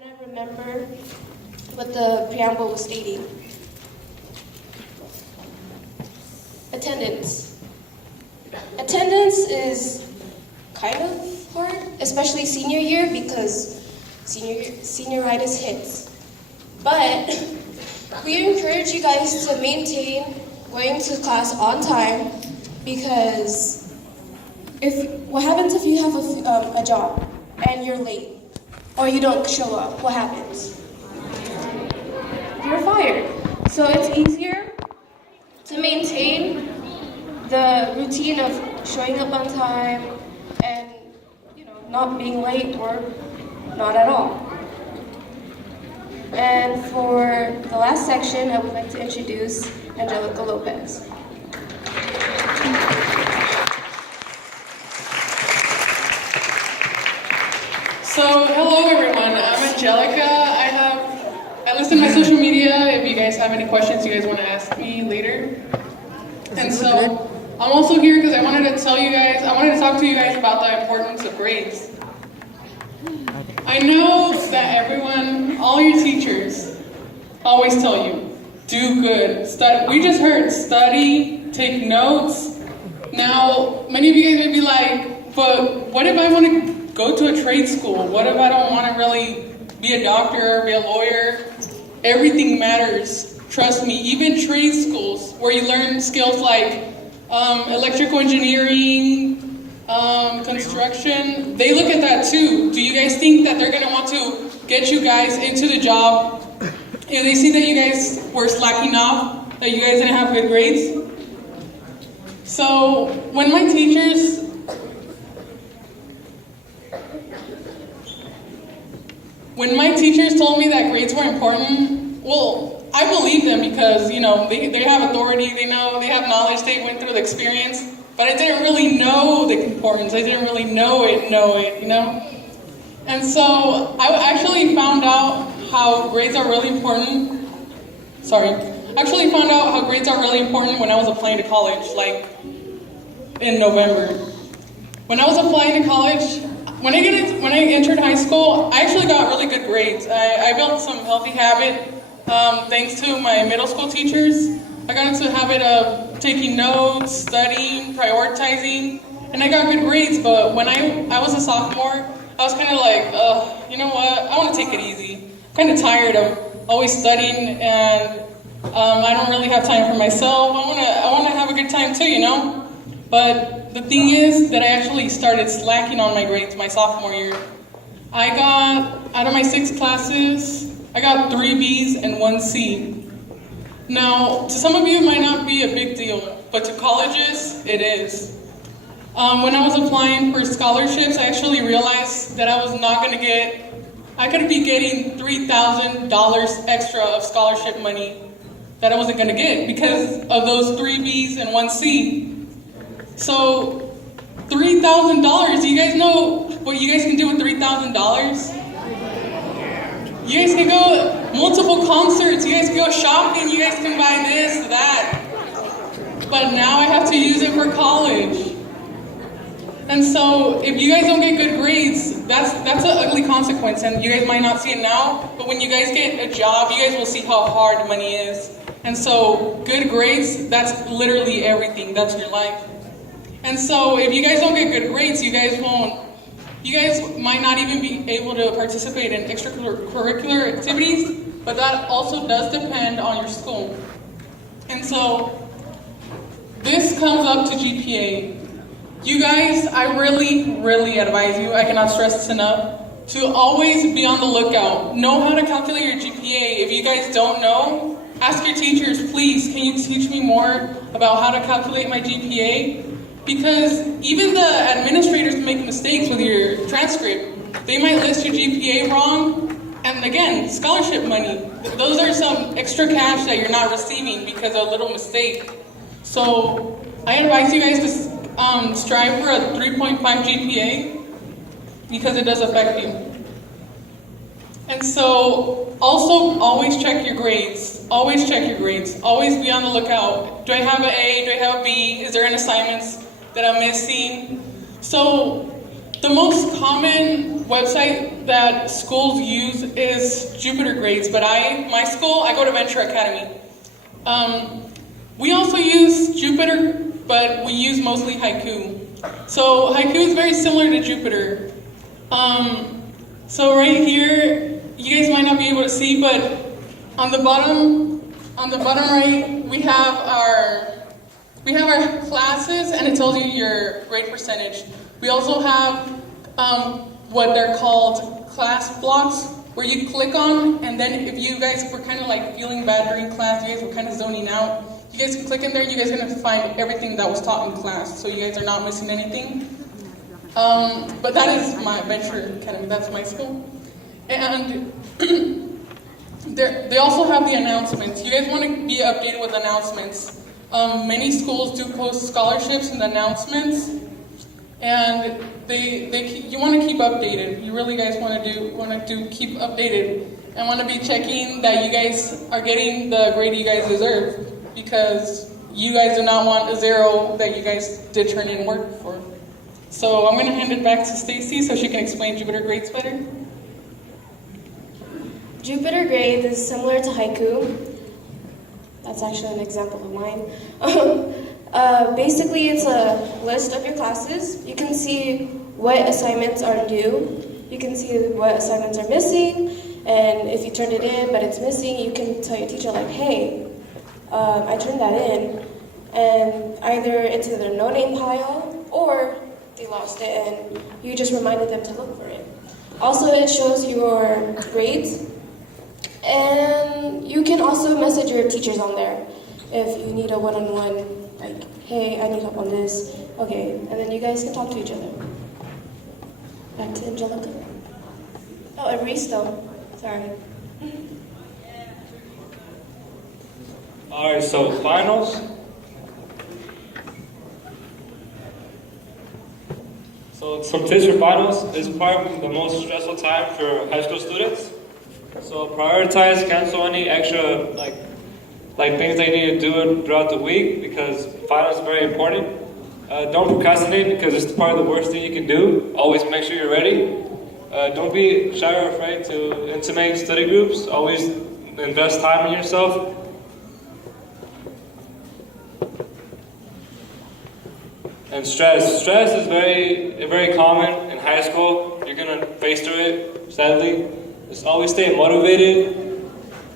And I remember what the preamble was stating. Attendance. Attendance is kind of hard, especially senior year because senioritis hits. But we encourage you guys to maintain going to class on time because what happens if you have a job and you're late or you don't show up? What happens? You're fired. So it's easier to maintain the routine of showing up on time and not being late or not at all. And for the last section, I would like to introduce Angelica Lopez. So, hello everyone, I'm Angelica. I listed my social media if you guys have any questions you guys want to ask me later. And so, I'm also here because I wanted to talk to you guys about the importance of grades. I know that everyone, all your teachers, always tell you, do good, study. We just heard study, take notes. Now, many of you guys may be like, but what if I want to go to a trade school? What if I don't want to really be a doctor or be a lawyer? Everything matters, trust me. Even trade schools where you learn skills like electrical engineering, construction, they look at that too. Do you guys think that they're going to want to get you guys into the job if they see that you guys were slacking off, that you guys didn't have good grades? So when my teachers told me that grades were important, well, I believe them because, they have authority, they have knowledge, they went through the experience, but I didn't really know the importance. I didn't really know it. And so I actually found out how grades are really important. When I was applying to college, like in November. When I was applying to college, when I entered high school, I actually got really good grades. I built some healthy habit thanks to my middle school teachers. I got into the habit of taking notes, studying, prioritizing, and I got good grades. But when I was a sophomore, I was kind of like, you know what? I want to take it easy. I'm kind of tired of always studying, and I don't really have time for myself. I want to have a good time too, But the thing is that I actually started slacking on my grades my sophomore year. I got, out of my 6 classes, I got 3 B's and 1 C. Now, to some of you, it might not be a big deal, but to colleges, it is. When I was applying for scholarships, I actually realized that I could be getting $3,000 extra of scholarship money that I wasn't going to get because of those 3 B's and 1 C. So, $3,000, do you guys know what you guys can do with $3,000? You guys can go multiple concerts, you guys can go shopping, you guys can buy this, that. But now I have to use it for college. And so if you guys don't get good grades, that's an ugly consequence, and you guys might not see it now, but when you guys get a job, you guys will see how hard money is. And so good grades, that's literally everything, that's your life. And so if you guys don't get good grades, you guys might not even be able to participate in extracurricular activities, but that also does depend on your school. And so this comes up to GPA. You guys, I really, really advise you, I cannot stress this enough, to always be on the lookout. Know how to calculate your GPA. If you guys don't know, ask your teachers, please, can you teach me more about how to calculate my GPA? Because even the administrators make mistakes with your transcript. They might list your GPA wrong, and again, scholarship money. Those are some extra cash that you're not receiving because of a little mistake. So I advise you guys to strive for a 3.5 GPA because it does affect you. And so also always check your grades. Always check your grades. Always be on the lookout. Do I have an A? Do I have a B? Is there any assignments that I'm missing? So The most common website that schools use is Jupiter Grades, but my school, I go to Venture Academy. We also use Jupiter, but we use mostly Haiku. So Haiku is very similar to Jupiter. So right here, you guys might not be able to see, but on the bottom right, we have our classes, and it tells you your grade percentage. We also have what they're called class blocks, where you click on, and then if you guys were kind of like feeling bad during class, you guys were kind of zoning out, you guys can click in there, you guys are going to find everything that was taught in class, so you guys are not missing anything. But that is my Venture Academy, that's my school. And they also have the announcements. You guys want to be updated with announcements. Many schools do post scholarships and announcements, and you want to keep updated. You really guys want to keep updated, and want to be checking that you guys are getting the grade you guys deserve, because you guys do not want a 0 that you guys did turn in work for. So I'm going to hand it back to Stacy so she can explain Jupiter Grades better. Jupiter Grades is similar to Haiku. That's actually an example of mine. Basically, it's a list of your classes. You can see what assignments are due. You can see what assignments are missing. And if you turned it in but it's missing, you can tell your teacher, like, hey, I turned that in. And either it's in their no-name pile or they lost it and you just reminded them to look for it. Also, it shows your grades. And you can also message your teachers on there if you need a one-on-one, like, hey, I need help on this. Okay, and then you guys can talk to each other. Back to Angelica. Oh, and Risto. Sorry. All right, so finals. So some tips for finals is probably the most stressful time for high school students. So prioritize, cancel any extra like things they need to do throughout the week, because finals is very important. Don't procrastinate, because it's part of the worst thing you can do. Always make sure you're ready. Don't be shy or afraid to intimate study groups. Always invest time in yourself. And stress. Stress is very common in high school. You're gonna face through it, sadly. Just always stay motivated.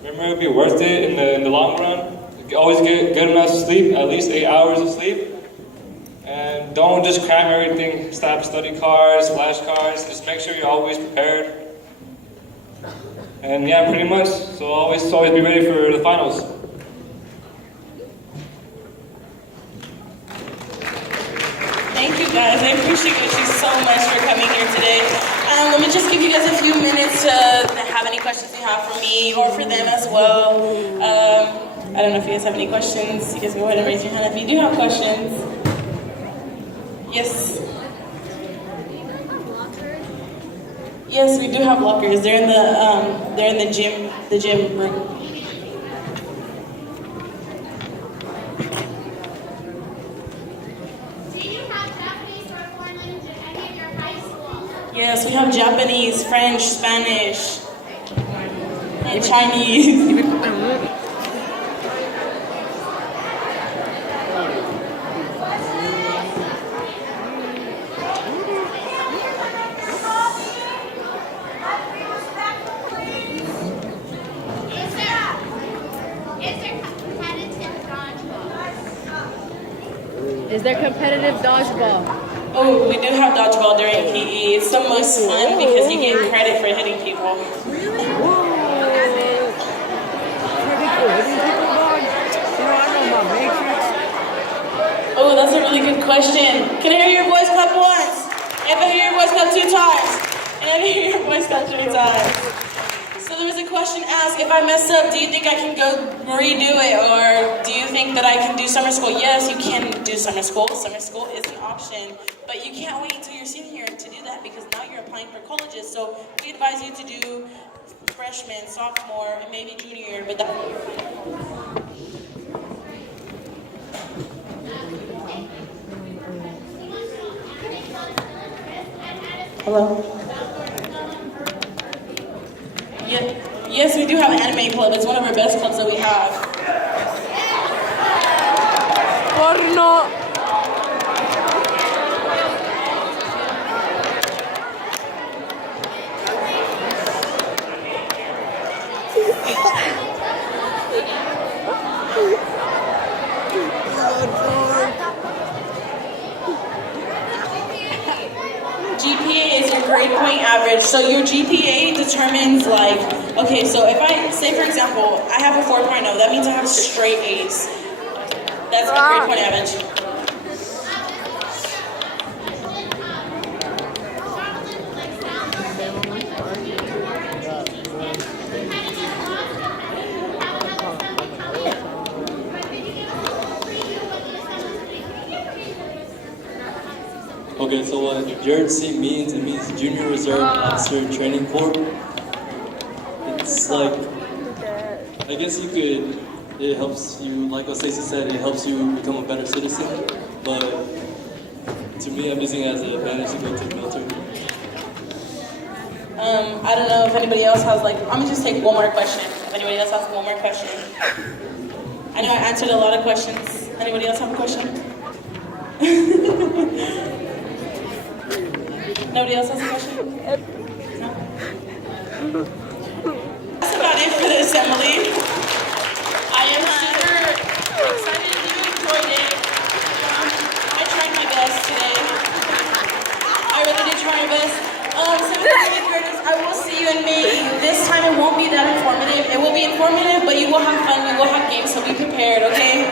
Remember, it'll be worth it in the long run. Always get good enough sleep, at least 8 hours of sleep. And don't just cram everything, stop study cards, flashcards. Just make sure you're always prepared. And yeah, pretty much. So always be ready for the finals. Thank you guys. I appreciate you so much for coming here today. Let me just give you guys a few minutes to have any questions you have for me or for them as well. I don't know if you guys have any questions. You guys go ahead and raise your hand if you do have questions. Yes. Yes, we do have lockers. They're in the gym room. Yes, we have Japanese, French, Spanish, and Chinese. Is there competitive dodgeball? Oh, we do have dodgeball during PE. It's the most fun because you get credit for hitting people. Oh, that's a really good question. Can I hear your voice clap once? If I hear your voice clap 2 times. And if I hear your voice clap 3 times. So there was a question asked, if I mess up, do you think I can go redo it? Or do you think that I can do summer school? Yes, you can do summer school. Summer school is an option. But you can't wait until your senior year to do that, because now you're applying for colleges. So we advise you to do freshman, sophomore, and maybe junior year. But Hello? Yeah. Yes, we do have an anime club. It's one of our best clubs that we have. Porno. GPA is your grade point average. So your GPA determines like, okay, so if I, say for example, I have a 4.0, that means I have straight A's. That's my grade point average. Okay, so what JRC means, it means Junior Reserve Officer Training Corps. It's like, I guess you could, it helps you, like what Stacey said, it helps you become a better citizen, but to me, I'm using it as an advantage to go to the military. I don't know if anybody else has like, I'm gonna just take one more question. If anybody else has one more question. I know I answered a lot of questions. Anybody else have a question? Nobody else has a question? No? That's about it for the assembly. I am super excited you enjoyed it. I tried my best today. I really did try my best. I will see you in May. This time it won't be that informative. It will be informative, but you will have fun. You will have games, so be prepared, okay?